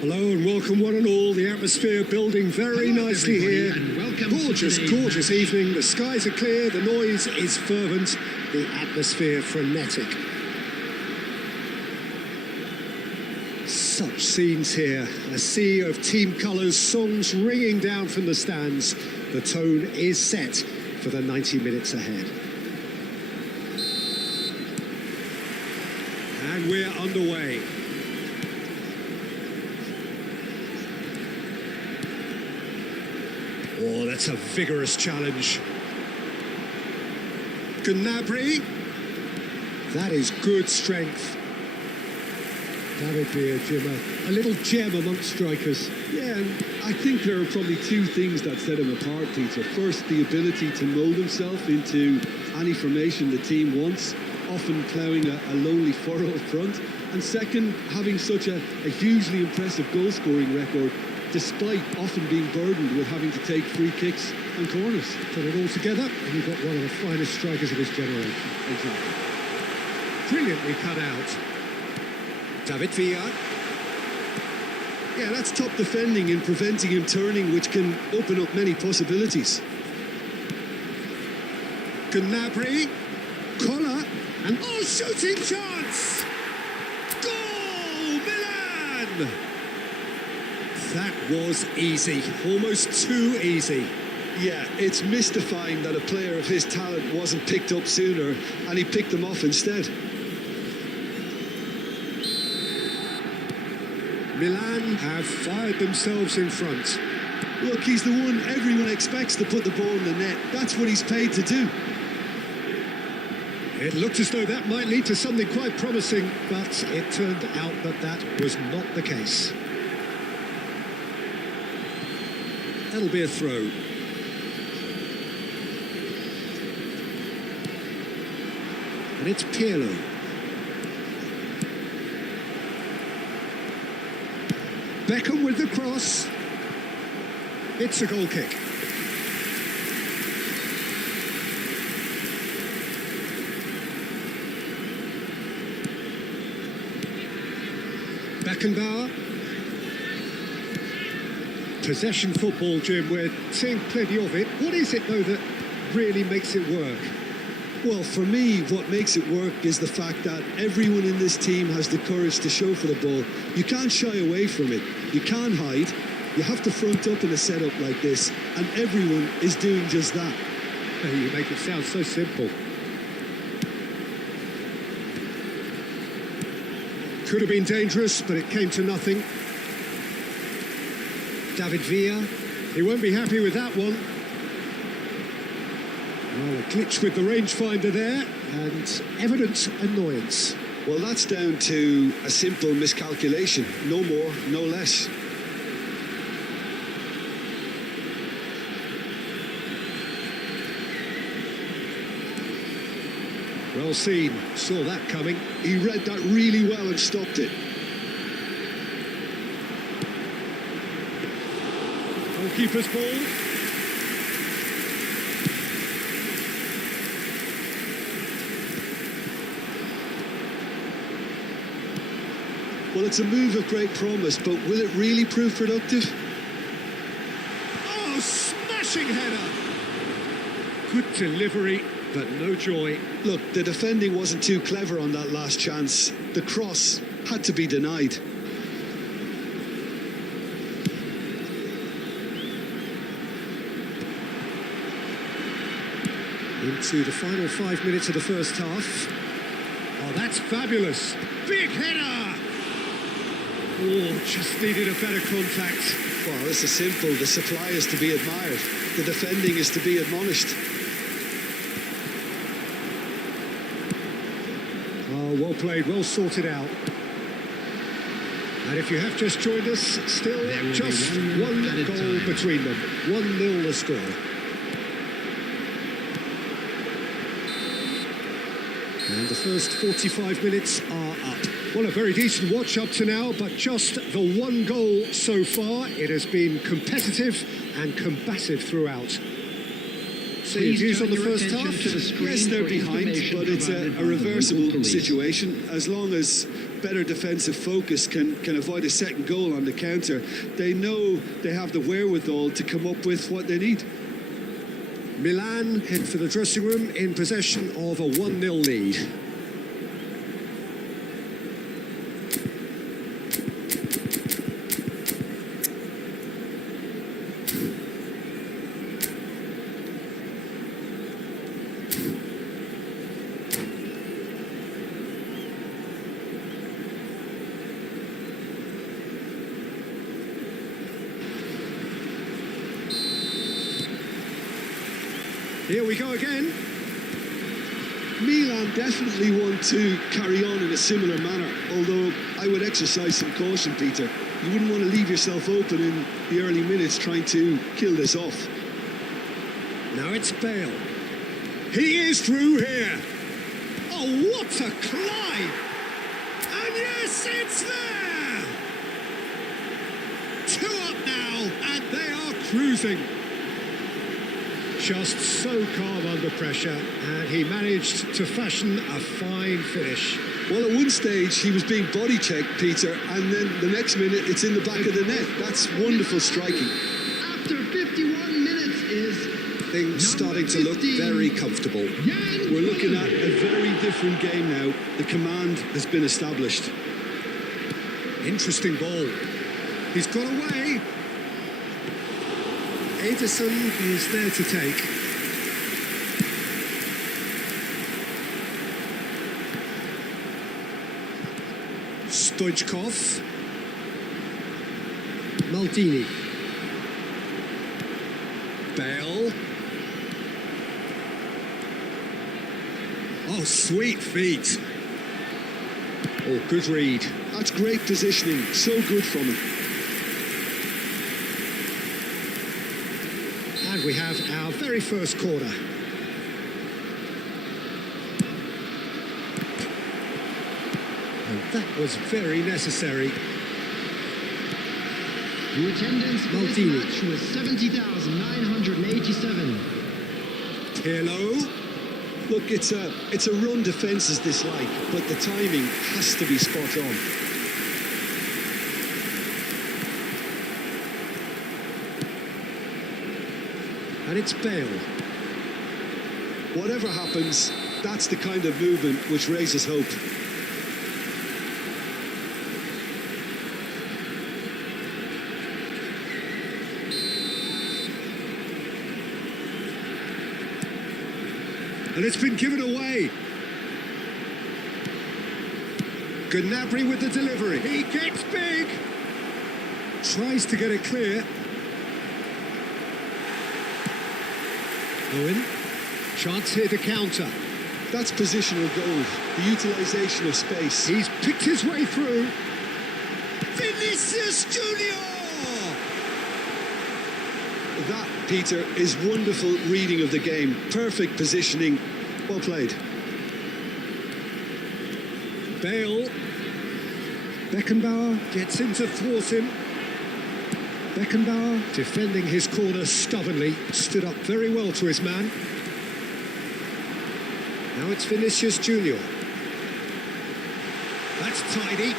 Hello and welcome one and all. The atmosphere building very nicely here. Gorgeous, gorgeous evening. The skies are clear, the noise is fervent, the atmosphere frenetic. Such scenes here. A sea of team colours, songs ringing down from the stands. The tone is set for the 90 minutes ahead. And we're underway. Oh, that's a vigorous challenge. Gnabry. That is good strength. That would be a little gem amongst strikers. Yeah, and I think there are probably two things that set him apart, Peter. First, the ability to mould himself into any formation the team wants, often ploughing a lonely furrow up front. And second, having such a hugely impressive goal-scoring record, despite often being burdened with having to take free kicks and corners. Put it all together, and you've got one of the finest strikers of his generation. Exactly. Brilliantly cut out. David Villa. Yeah, that's top defending and preventing him turning, which can open up many possibilities. Gnabry. Collar. And shooting chance! Goal! Milan! That was easy, almost too easy. Yeah, it's mystifying that a player of his talent wasn't picked up sooner, and he picked them off instead. Milan have fired themselves in front. Look, he's the one everyone expects to put the ball in the net. That's what he's paid to do. It looked as though that might lead to something quite promising, but it turned out that that was not the case. That'll be a throw. And it's Pirlo. Beckham with the cross. It's a goal kick. Beckenbauer. Possession football, Jim, we're seeing plenty of it. What is it, though, that really makes it work? Well, for me, what makes it work is the fact that everyone in this team has the courage to show for the ball. You can't shy away from it. You can't hide. You have to front up in a setup like this, and everyone is doing just that. You make it sound so simple. Could have been dangerous, but it came to nothing. David Villa, he won't be happy with that one. Well, a glitch with the rangefinder there, and evident annoyance. Well, that's down to a simple miscalculation. No more, no less. Well seen, saw that coming. He read that really well and stopped it. Goalkeeper's ball. Well, it's a move of great promise, but will it really prove productive? Oh, smashing header! Good delivery, but no joy. Look, the defending wasn't too clever on that last chance. The cross had to be denied. Into the final 5 minutes of the first half. Oh, that's fabulous. Big header! Oh, just needed a better contact. Well, this is simple. The supply is to be admired. The defending is to be admonished. Oh, well played, well sorted out. And if you have just joined us, still just one goal between them. 1-0 the score. And the first 45 minutes are up. Well, a very decent watch up to now, but just the one goal so far. It has been competitive and combative throughout. So your views on the first half? Yes, they're behind, but it's a reversible situation. As long as better defensive focus can avoid a second goal on the counter, they know they have the wherewithal to come up with what they need. Milan head for the dressing room in possession of a 1-0 lead. Here we go again. Milan definitely want to carry on in a similar manner, although I would exercise some caution, Peter. You wouldn't want to leave yourself open in the early minutes trying to kill this off. Now it's Bale. He is through here. Oh, what a climb! And yes, it's there! 2 up now, and they are cruising. Just so calm under pressure, and he managed to fashion a fine finish. Well, at one stage he was being body checked, Peter, and then the next minute it's in the back of the net. That's wonderful striking. After 51 minutes is Things starting to look very comfortable. We're looking at a very different game now. The command has been established. Interesting ball. He's got away. Edison is there to take. Stoichkov. Maldini. Bale. Oh, sweet feet. Oh, good read. That's great positioning. So good from him. And we have our very first corner. And that was very necessary. the attendance for this Maldini. match was 70,987. Pirlo. Look, it's a run defence is dislike, but the timing has to be spot on. And it's Bale. Whatever happens, that's the kind of movement which raises hope. And it's been given away. Gnabry with the delivery. He gets big. Tries to get it clear. Owen. Chance here to counter. That's positional goal, the utilisation of space. He's picked his way through. Vinicius Junior! That, Peter, is wonderful reading of the game. Perfect positioning. Well played. Bale. Beckenbauer gets in to thwart him. Beckenbauer defending his corner stubbornly. Stood up very well to his man. Now it's Vinicius Junior. That's tidy.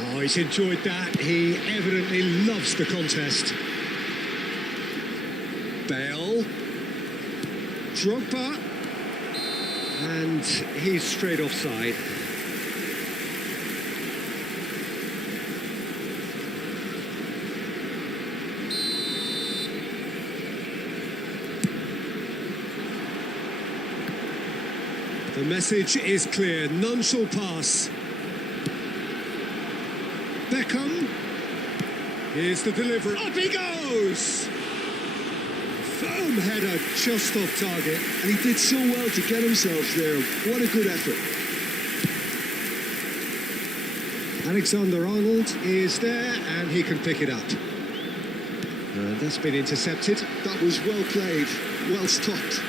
Oh, he's enjoyed that. He evidently loves the contest. Bale. Drogba. And he's straight offside. The message is clear, none shall pass. Beckham. Here's the delivery. Up he goes! Firm header just off target. And he did so well to get himself there. What a good effort. Alexander-Arnold is there and he can pick it up. That's been intercepted. That was well played, well stopped.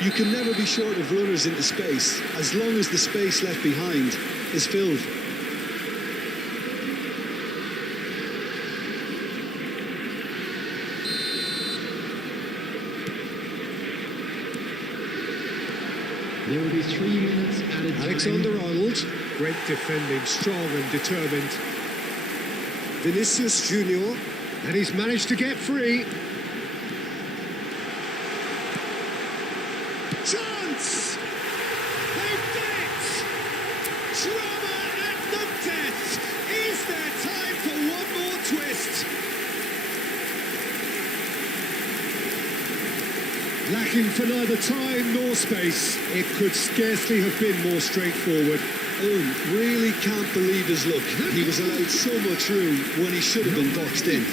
You can never be short of runners into space, as long as the space left behind is filled. There will be 3 minutes added time. Alexander-Arnold, great defending, strong and determined. Vinicius Junior, and he's managed to get free. Chance! They've done it! Drama at the death! Is there time for one more twist? Lacking for neither time nor space, it could scarcely have been more straightforward. Owen really can't believe his luck. He was allowed so much room when he should have been boxed in.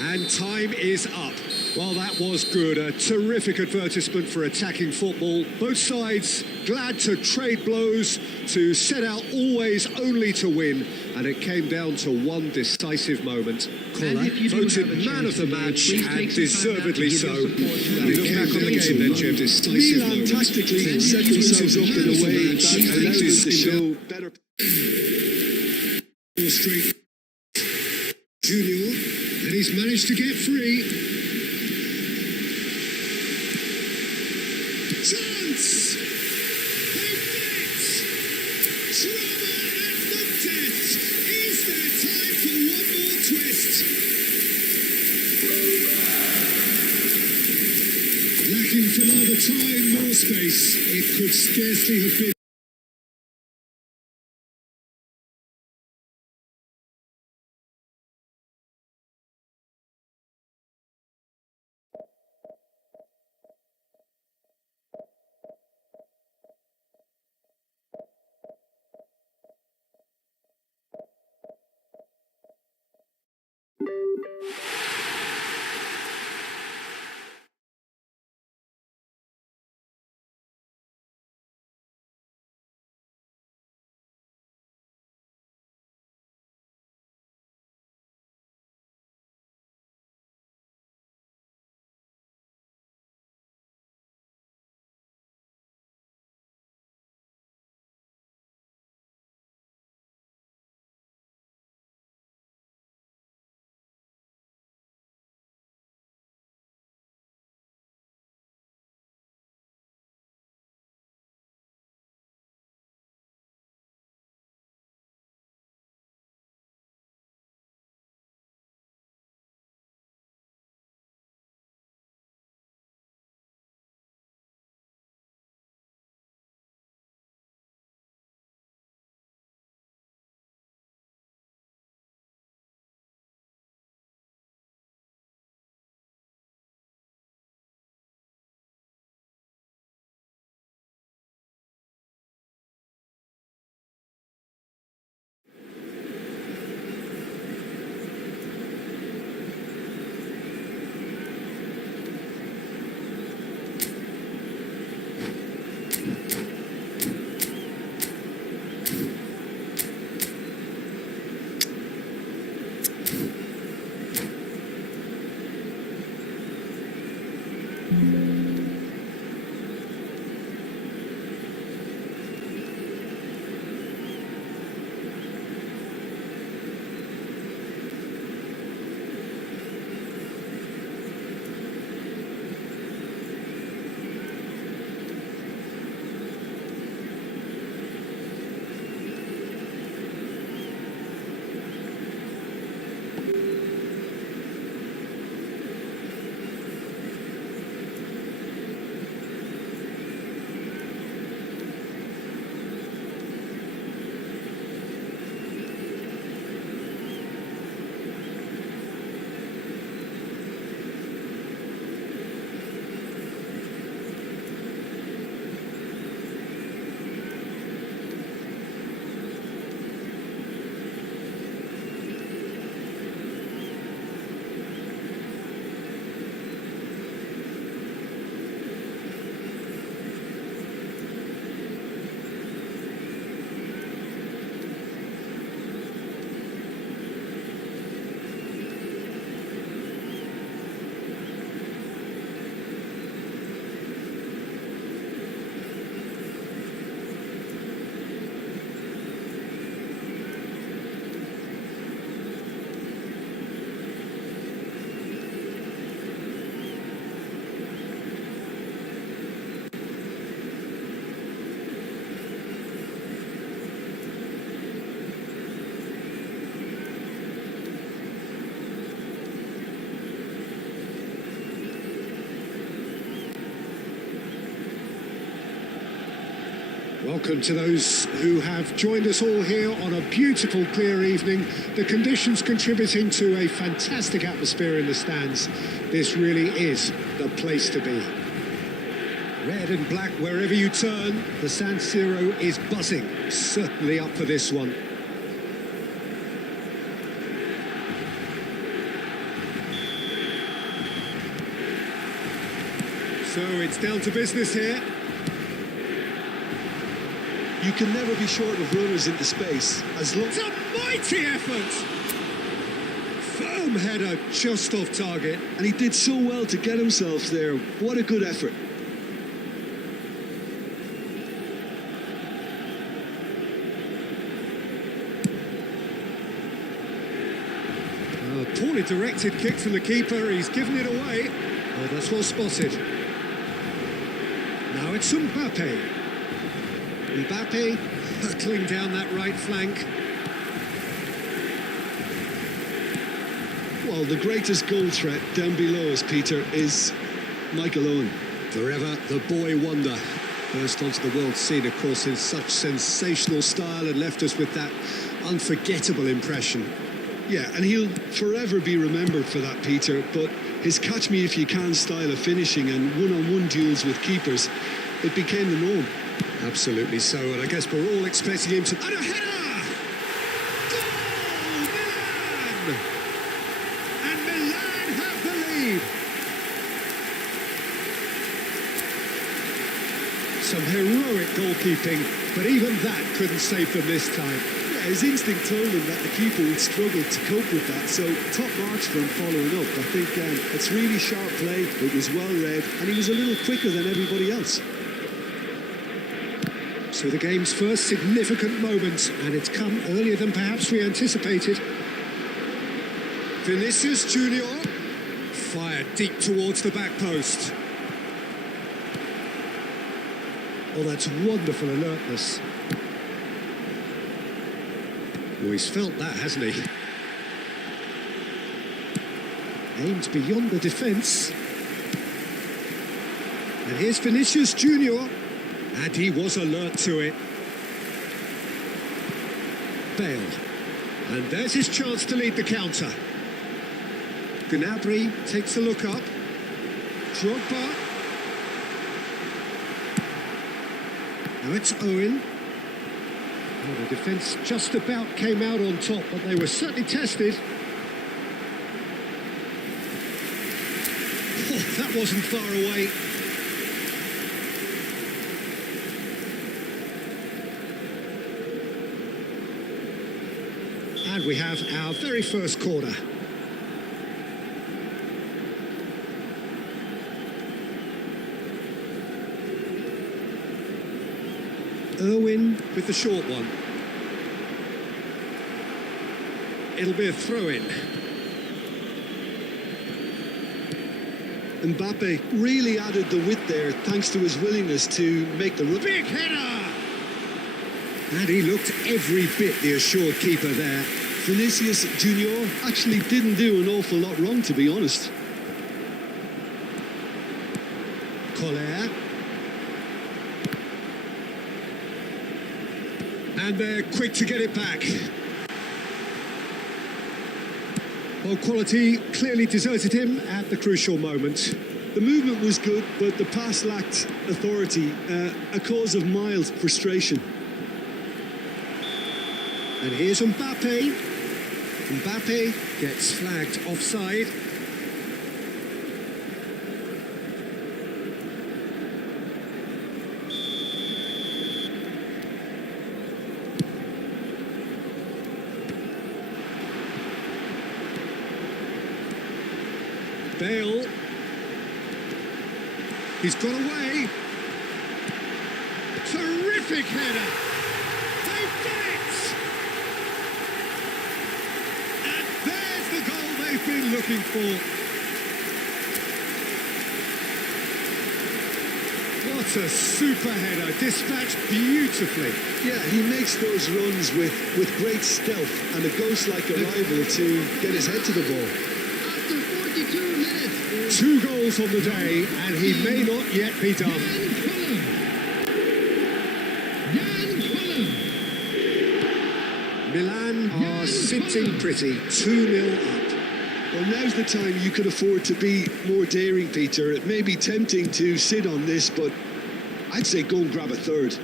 And time is up. Well, that was good. A terrific advertisement for attacking football. Both sides glad to trade blows, to set out always only to win. And it came down to one decisive moment. Koller voted man of the match, and deservedly so. And look back on the game then, Jim. Milan tactically set themselves up in a way that allowed them to show better. Street Junior, and he's managed to get free. Chance! They've done it! Drama at the death! Is there time for one more twist? Lacking for neither time nor space, it could scarcely have been. Welcome to those who have joined us all here on a beautiful, clear evening. The conditions contributing to a fantastic atmosphere in the stands. This really is the place to be. Red and black wherever you turn. The San Siro is buzzing. Certainly up for this one. So it's down to business here. You can never be short of runners into space. As long It's a mighty effort! Firm header just off target. and he did so well to get himself there. What a good effort. A poorly directed kick from the keeper. He's given it away. Oh, that's well spotted. Now it's Mbappe. Mbappe hurtling down that right flank. Well, the greatest goal threat down below us, Peter, is Michael Owen. Forever the boy wonder. Burst onto the world scene, of course, in such sensational style and left us with that unforgettable impression. Yeah, and he'll forever be remembered for that, Peter, but his catch-me-if-you-can style of finishing and one-on-one duels with keepers, it became the norm. Absolutely so, and I guess we're all expecting him to... And a header! Goal! Milan! And Milan have the lead! Some heroic goalkeeping, but even that couldn't save them this time. Yeah, his instinct told him that the keeper would struggle to cope with that, so top marks for him following up. I think it's really sharp play, it was well read, and he was a little quicker than everybody else. So the game's first significant moment, and it's come earlier than perhaps we anticipated. Vinicius Junior fired deep towards the back post. Oh, that's wonderful alertness. Oh, he's felt that, hasn't he? Aimed beyond the defence. And here's Vinicius Junior. And he was alert to it. Bale. And there's his chance to lead the counter. Gnabry takes a look up. Drogba. Now it's Owen. Oh, the defence just about came out on top, but they were certainly tested. Oh, that wasn't far away. And we have our very first corner. Irwin with the short one. It'll be a throw-in. Mbappe really added the width there thanks to his willingness to make the run. Big header! And he looked every bit the assured keeper there. Vinicius Junior actually didn't do an awful lot wrong, to be honest. Collier. And they're quick to get it back. Well, quality clearly deserted him at the crucial moment. The movement was good, but the pass lacked authority, a cause of mild frustration. And here's Mbappe. Mbappe gets flagged offside. Bale. He's got away. Terrific header. They've done it. And there's the goal they've been looking for. What a super header, dispatched beautifully. Yeah, he makes those runs with great stealth and a ghost-like arrival to get his head to the ball. After 42 minutes. 2 goals on the day, and he may not yet be done. Milan are sitting pretty, 2-0 up. Well, now's the time you could afford to be more daring, Peter. It may be tempting to sit on this, but I'd say go and grab a third.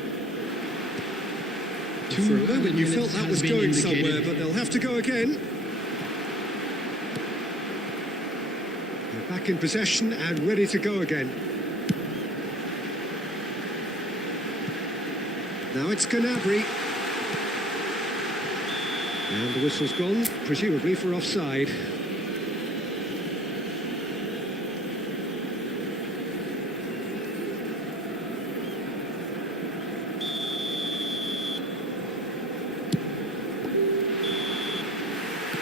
For a moment you felt that was going somewhere, but they'll have to go again. They're back in possession and ready to go again. Now it's Gnabry. And the whistle's gone, presumably for offside.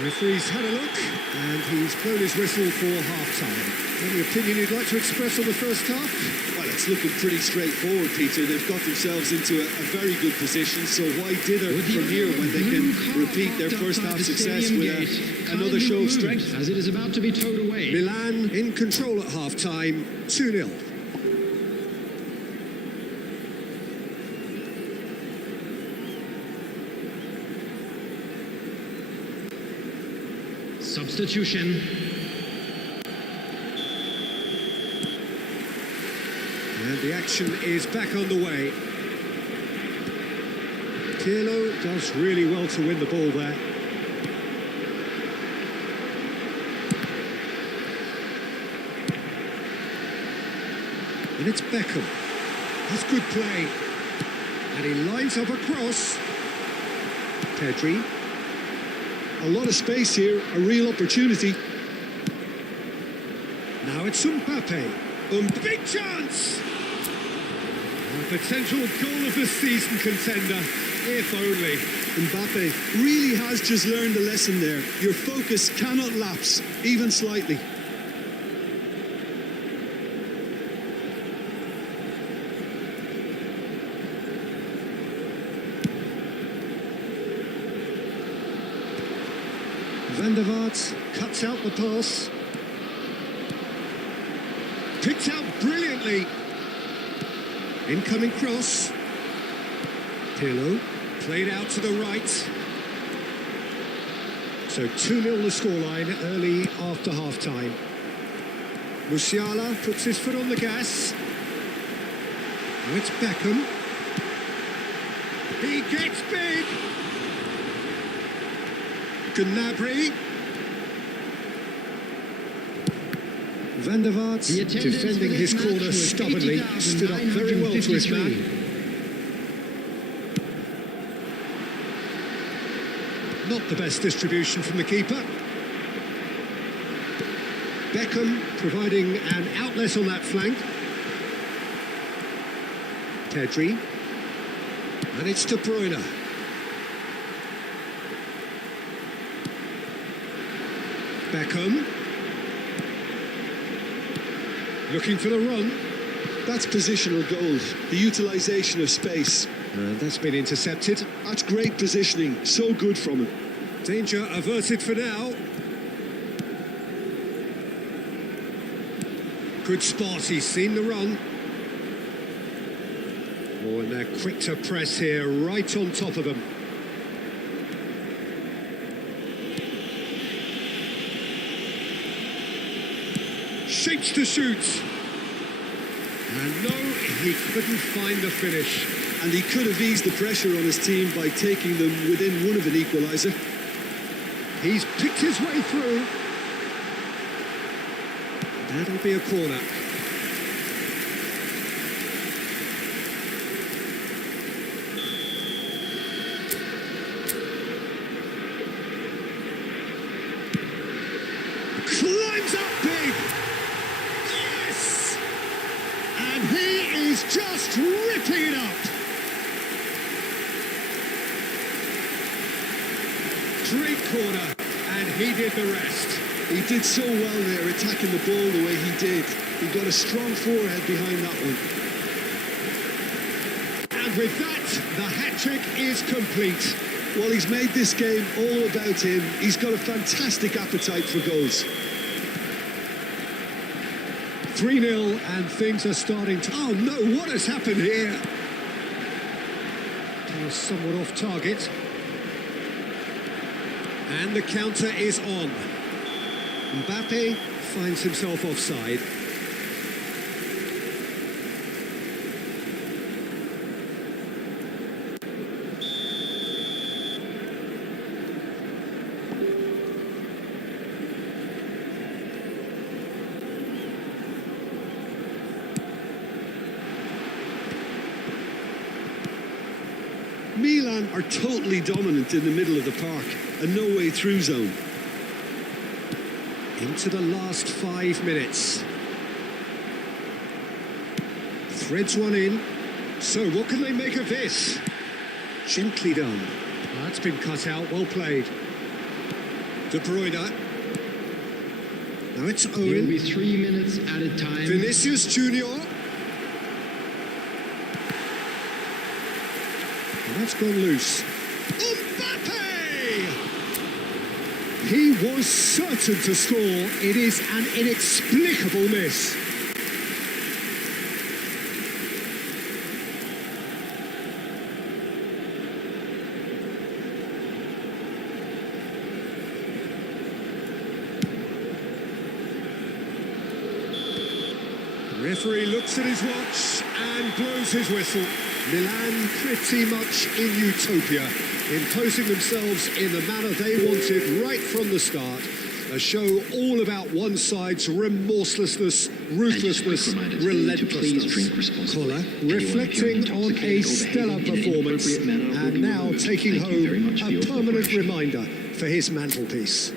Referee's had a look, and he's blown his whistle for half-time. Any opinion you'd like to express on the first half? Well, it's looking pretty straightforward, Peter. They've got themselves into a very good position, so why dither from here when they can repeat their first half success with another show of strength? As it is about to be towed away. Milan in control at half-time, 2-0. Substitution. And the action is back on the way. Pirlo does really well to win the ball there. And it's Beckham. That's good play. And he lines up a cross. Pedri. A lot of space here, a real opportunity. Now it's Mbappe. Big chance! A potential goal of the season contender, if only. Mbappe really has just learned a lesson there. Your focus cannot lapse, even slightly. Van der Vaart cuts out the pass. Picked out brilliantly. Incoming cross. Pirlo played out to the right. So 2-0 the scoreline early after half-time. Musiala puts his foot on the gas. Now it's Beckham. He gets big. Gnabry. Van der Vaart, defending his corner stubbornly, stood up very well to his man. Not the best distribution from the keeper. Beckham providing an outlet on that flank. Pedri. And it's De Bruyne. Beckham. Looking for the run. That's positional goals, the utilisation of space. And that's been intercepted. That's great positioning, so good from him. Danger averted for now. Good spot, he's seen the run. Oh, and they're quick to press here, right on top of them. Shapes to shoot. And no, he couldn't find the finish. And he could have eased the pressure on his team by taking them within one of an equaliser. He's picked his way through. That'll be a corner. Climbs up big. Yes! And he is just ripping it up. Great corner, and he did the rest. He did so well there, attacking the ball the way he did. He got a strong forehead behind that one. And with that, the hat-trick is complete. Well, he's made this game all about him. He's got a fantastic appetite for goals. 3-0, and things are starting to... Oh no, what has happened here? He was somewhat off target. And the counter is on. Mbappe finds himself offside. Milan are totally dominant in the middle of the park, a no-way through zone. Into the last 5 minutes. Threads one in. So what can they make of this? Gently done. That's been cut out, well played. De Bruyne. Now it's There will Owen. be 3 minutes added time. Vinicius Junior. And that's gone loose. Mbappe! He was certain to score. It is an inexplicable miss. The referee looks at his watch and blows his whistle. Milan pretty much in utopia, imposing themselves in the manner they wanted right from the start. A show all about one side's remorselessness, ruthlessness, relentlessness. Koller reflecting on a stellar performance and now taking home a permanent reminder for his mantelpiece.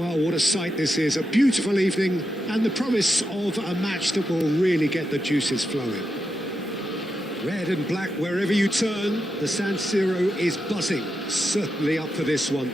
Well, what a sight this is. A beautiful evening and the promise of a match that will really get the juices flowing. Red and black wherever you turn, the San Siro is buzzing. Certainly up for this one.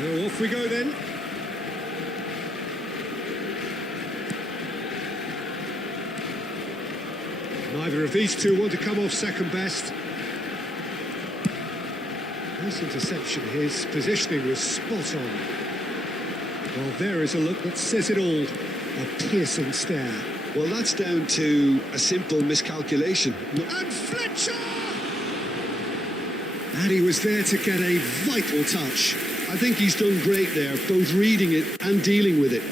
So off we go then. Neither of these two want to come off second best. Nice interception. His positioning was spot on. Well, there is a look that says it all. A piercing stare. Well, that's down to a simple miscalculation. And Fletcher! And he was there to get a vital touch. I think he's done great there, both reading it and dealing with it.